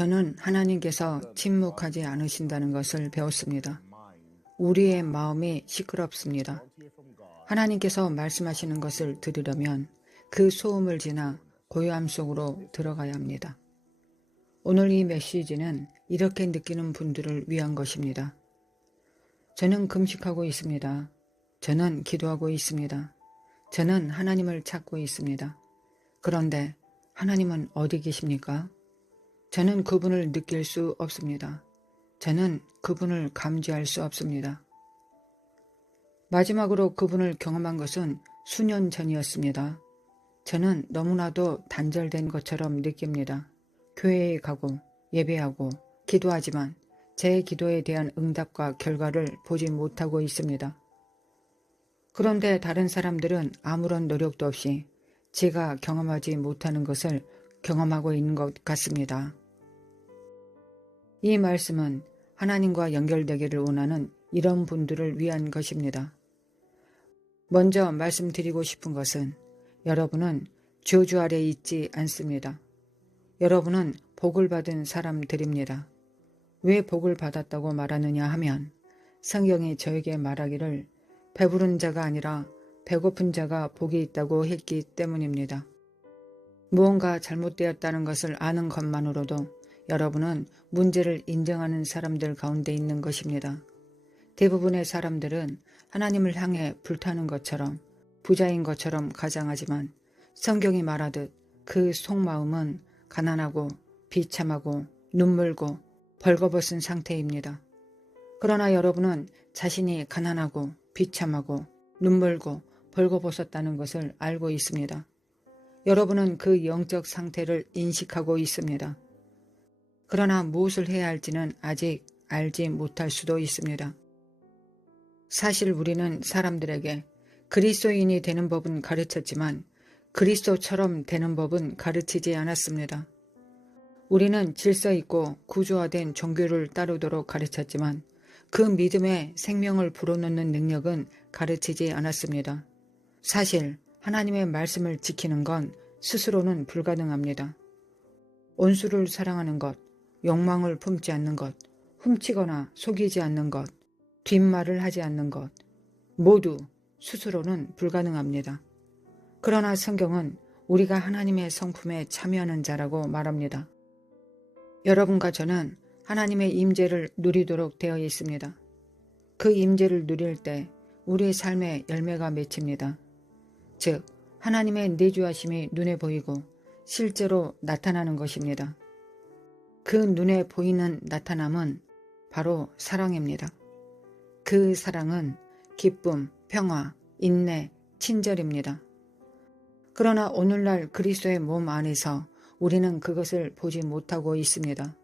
저는 하나님께서 침묵하지 않으신다는 것을 배웠습니다. 우리의 마음이 시끄럽습니다. 하나님께서 말씀하시는 것을 들으려면 그 소음을 지나 고요함 속으로 들어가야 합니다. 오늘 이 메시지는 이렇게 느끼는 분들을 위한 것입니다. 저는 금식하고 있습니다. 저는 기도하고 있습니다. 저는 하나님을 찾고 있습니다. 그런데 하나님은 어디 계십니까? 저는 그분을 느낄 수 없습니다. 저는 그분을 감지할 수 없습니다. 마지막으로 그분을 경험한 것은 수년 전이었습니다. 저는 너무나도 단절된 것처럼 느낍니다. 교회에 가고 예배하고 기도하지만 제 기도에 대한 응답과 결과를 보지 못하고 있습니다. 그런데 다른 사람들은 아무런 노력도 없이 제가 경험하지 못하는 것을 경험하고 있는 것 같습니다. 이 말씀은 하나님과 연결되기를 원하는 이런 분들을 위한 것입니다. 먼저 말씀드리고 싶은 것은 여러분은 저주 아래 있지 않습니다. 여러분은 복을 받은 사람들입니다. 왜 복을 받았다고 말하느냐 하면 성경이 저에게 말하기를 배부른 자가 아니라 배고픈 자가 복이 있다고 했기 때문입니다. 무언가 잘못되었다는 것을 아는 것만으로도 여러분은 문제를 인정하는 사람들 가운데 있는 것입니다. 대부분의 사람들은 하나님을 향해 불타는 것처럼 부자인 것처럼 가장하지만 성경이 말하듯 그 속마음은 가난하고 비참하고 눈물고 벌거벗은 상태입니다. 그러나 여러분은 자신이 가난하고 비참하고 눈물고 벌거벗었다는 것을 알고 있습니다. 여러분은 그 영적 상태를 인식하고 있습니다. 그러나 무엇을 해야 할지는 아직 알지 못할 수도 있습니다. 사실 우리는 사람들에게 그리스도인이 되는 법은 가르쳤지만 그리스도처럼 되는 법은 가르치지 않았습니다. 우리는 질서 있고 구조화된 종교를 따르도록 가르쳤지만 그 믿음에 생명을 불어넣는 능력은 가르치지 않았습니다. 사실 하나님의 말씀을 지키는 건 스스로는 불가능합니다. 온수를 사랑하는 것, 욕망을 품지 않는 것, 훔치거나 속이지 않는 것, 뒷말을 하지 않는 것, 모두 스스로는 불가능합니다. 그러나 성경은 우리가 하나님의 성품에 참여하는 자라고 말합니다. 여러분과 저는 하나님의 임재를 누리도록 되어 있습니다. 그 임재를 누릴 때 우리의 삶에 열매가 맺힙니다. 즉 하나님의 내주하심이 눈에 보이고 실제로 나타나는 것입니다. 그 눈에 보이는 나타남은 바로 사랑입니다. 그 사랑은 기쁨, 평화, 인내, 친절입니다. 그러나 오늘날 그리스도의 몸 안에서 우리는 그것을 보지 못하고 있습니다.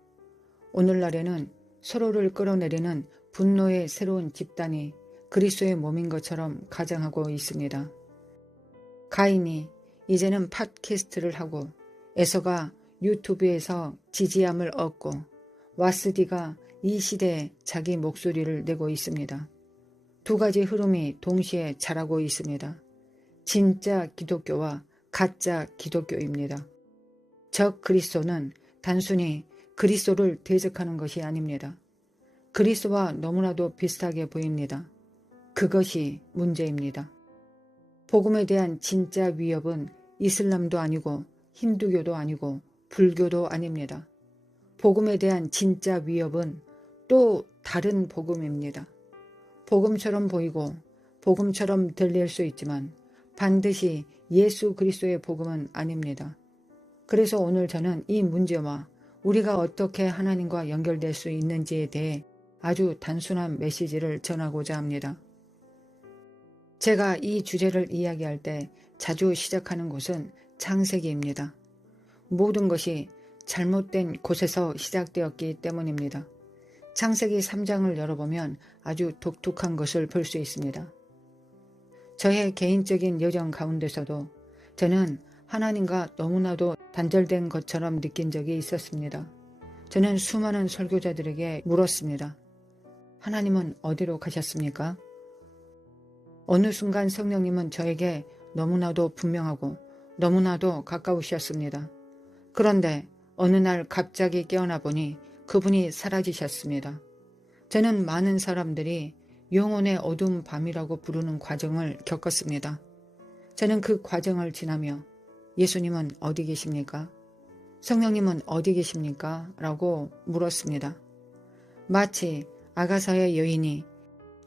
오늘날에는 서로를 끌어내리는 분노의 새로운 집단이 그리스도의 몸인 것처럼 가장하고 있습니다. 가인이 이제는 팟캐스트를 하고 에서가 유튜브에서 지지함을 얻고 와스디가 이 시대에 자기 목소리를 내고 있습니다. 두 가지 흐름이 동시에 자라고 있습니다. 진짜 기독교와 가짜 기독교입니다. 적 그리스도는 단순히 그리스도를 대적하는 것이 아닙니다. 그리스도와 너무나도 비슷하게 보입니다. 그것이 문제입니다. 복음에 대한 진짜 위협은 이슬람도 아니고 힌두교도 아니고 불교도 아닙니다. 복음에 대한 진짜 위협은 또 다른 복음입니다. 복음처럼 보이고 복음처럼 들릴 수 있지만 반드시 예수 그리스도의 복음은 아닙니다. 그래서 오늘 저는 이 문제와 우리가 어떻게 하나님과 연결될 수 있는지에 대해 아주 단순한 메시지를 전하고자 합니다. 제가 이 주제를 이야기할 때 자주 시작하는 곳은 창세기입니다. 모든 것이 잘못된 곳에서 시작되었기 때문입니다. 창세기 3장을 열어보면 아주 독특한 것을 볼 수 있습니다. 저의 개인적인 여정 가운데서도 저는 하나님과 너무나도 단절된 것처럼 느낀 적이 있었습니다. 저는 수많은 설교자들에게 물었습니다. 하나님은 어디로 가셨습니까? 어느 순간 성령님은 저에게 너무나도 분명하고 너무나도 가까우셨습니다. 그런데 어느 날 갑자기 깨어나 보니 그분이 사라지셨습니다. 저는 많은 사람들이 영혼의 어두운 밤이라고 부르는 과정을 겪었습니다. 저는 그 과정을 지나며 예수님은 어디 계십니까? 성령님은 어디 계십니까? 라고 물었습니다. 마치 아가사의 여인이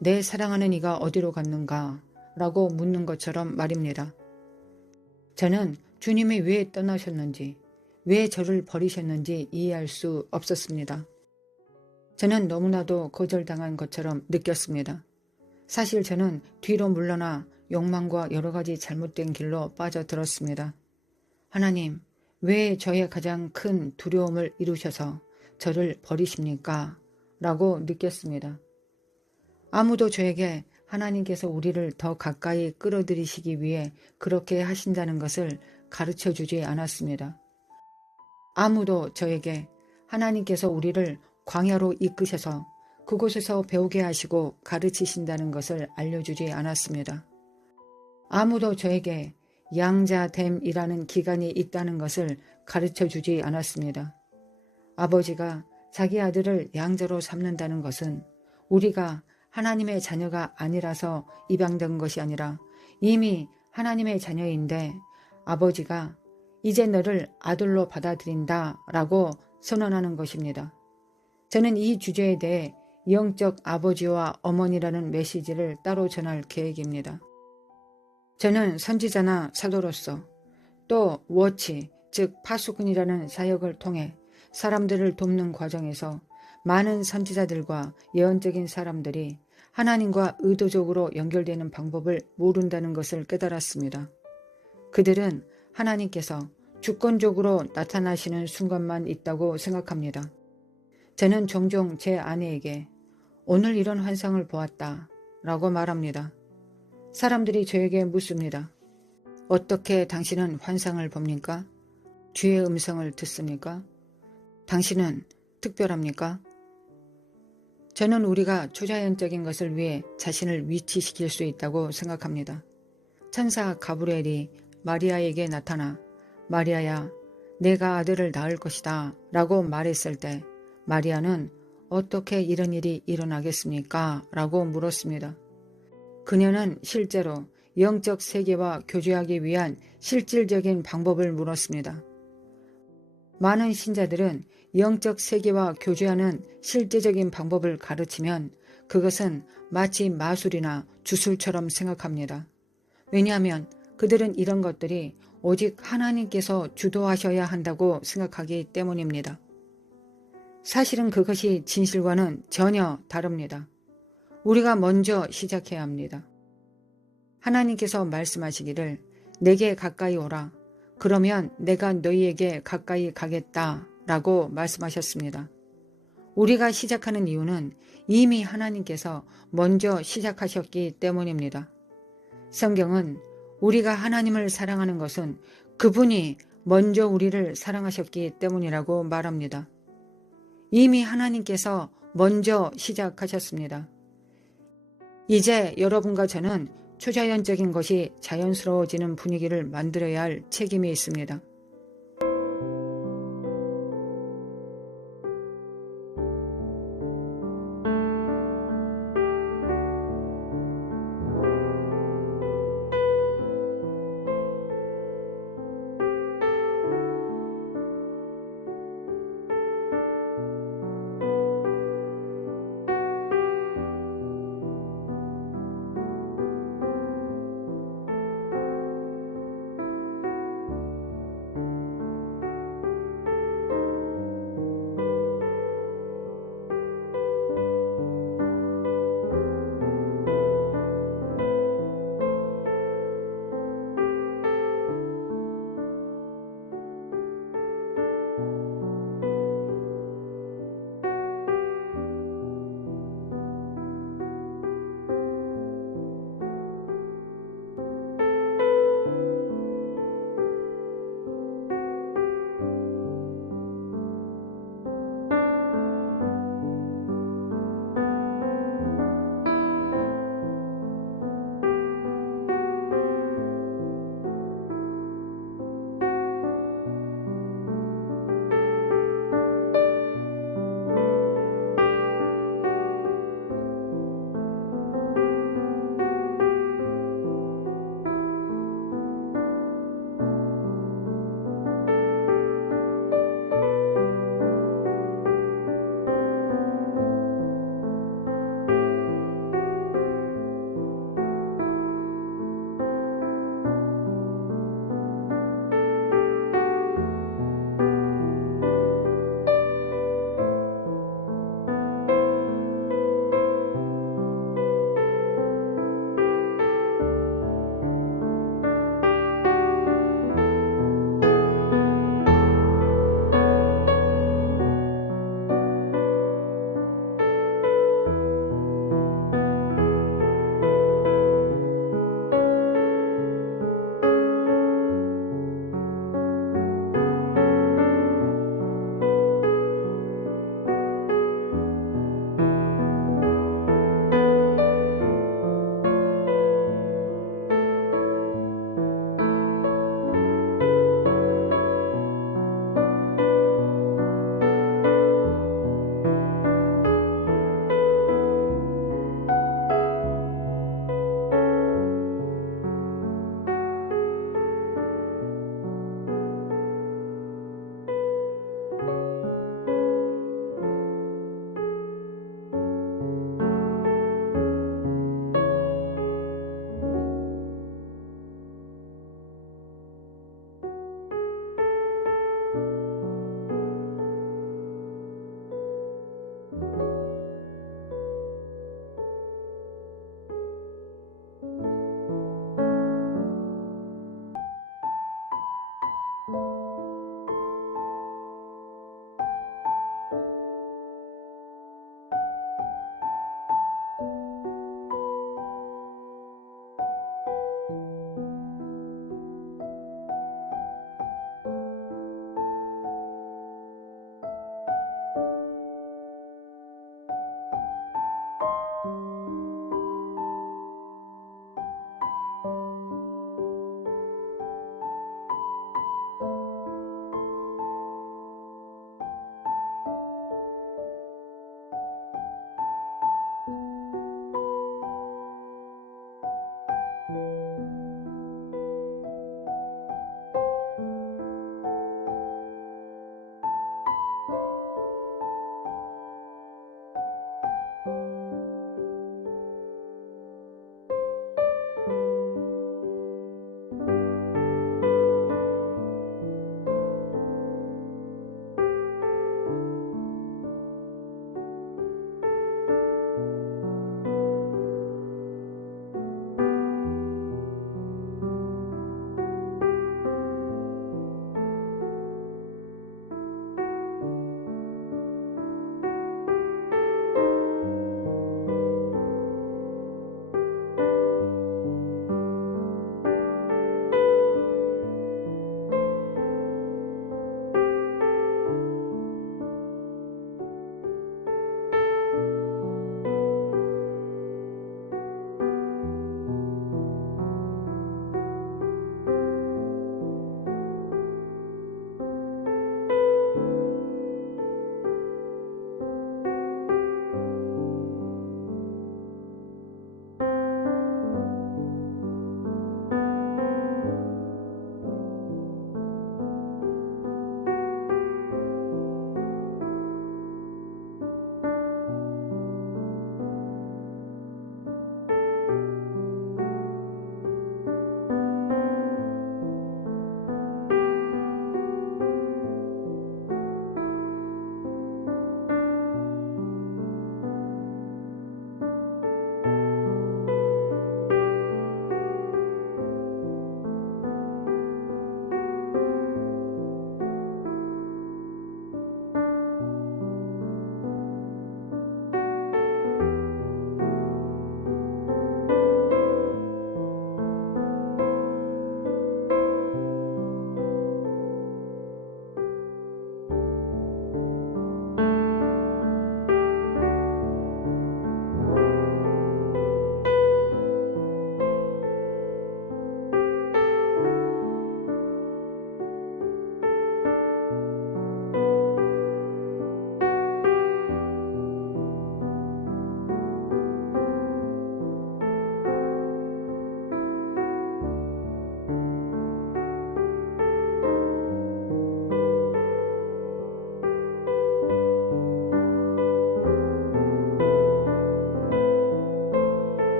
내 사랑하는 이가 어디로 갔는가? 라고 묻는 것처럼 말입니다. 저는 주님이 왜 떠나셨는지, 왜 저를 버리셨는지 이해할 수 없었습니다. 저는 너무나도 거절당한 것처럼 느꼈습니다. 사실 저는 뒤로 물러나 욕망과 여러 가지 잘못된 길로 빠져들었습니다. 하나님, 왜 저의 가장 큰 두려움을 이루셔서 저를 버리십니까? 라고 느꼈습니다. 아무도 저에게 하나님께서 우리를 더 가까이 끌어들이시기 위해 그렇게 하신다는 것을 가르쳐 주지 않았습니다. 아무도 저에게 하나님께서 우리를 광야로 이끄셔서 그곳에서 배우게 하시고 가르치신다는 것을 알려주지 않았습니다. 아무도 저에게 양자됨이라는 기간이 있다는 것을 가르쳐 주지 않았습니다. 아버지가 자기 아들을 양자로 삼는다는 것은 우리가 하나님의 자녀가 아니라서 입양된 것이 아니라 이미 하나님의 자녀인데 아버지가 이제 너를 아들로 받아들인다 라고 선언하는 것입니다. 저는 이 주제에 대해 영적 아버지와 어머니라는 메시지를 따로 전할 계획입니다. 저는 선지자나 사도로서 또 워치, 즉 파수꾼이라는 사역을 통해 사람들을 돕는 과정에서 많은 선지자들과 예언적인 사람들이 하나님과 의도적으로 연결되는 방법을 모른다는 것을 깨달았습니다. 그들은 하나님께서 주권적으로 나타나시는 순간만 있다고 생각합니다. 저는 종종 제 아내에게 오늘 이런 환상을 보았다 라고 말합니다. 사람들이 저에게 묻습니다. 어떻게 당신은 환상을 봅니까? 주의 음성을 듣습니까? 당신은 특별합니까? 저는 우리가 초자연적인 것을 위해 자신을 위치시킬 수 있다고 생각합니다. 천사 가브리엘이 마리아에게 나타나 마리아야, 내가 아들을 낳을 것이다 라고 말했을 때 마리아는 어떻게 이런 일이 일어나겠습니까? 라고 물었습니다. 그녀는 실제로 영적 세계와 교제하기 위한 실질적인 방법을 물었습니다. 많은 신자들은 영적 세계와 교제하는 실제적인 방법을 가르치면 그것은 마치 마술이나 주술처럼 생각합니다. 왜냐하면 그들은 이런 것들이 오직 하나님께서 주도하셔야 한다고 생각하기 때문입니다. 사실은 그것이 진실과는 전혀 다릅니다. 우리가 먼저 시작해야 합니다. 하나님께서 말씀하시기를 내게 가까이 오라. 그러면 내가 너희에게 가까이 가겠다 라고 말씀하셨습니다. 우리가 시작하는 이유는 이미 하나님께서 먼저 시작하셨기 때문입니다. 성경은 우리가 하나님을 사랑하는 것은 그분이 먼저 우리를 사랑하셨기 때문이라고 말합니다. 이미 하나님께서 먼저 시작하셨습니다. 이제 여러분과 저는 초자연적인 것이 자연스러워지는 분위기를 만들어야 할 책임이 있습니다.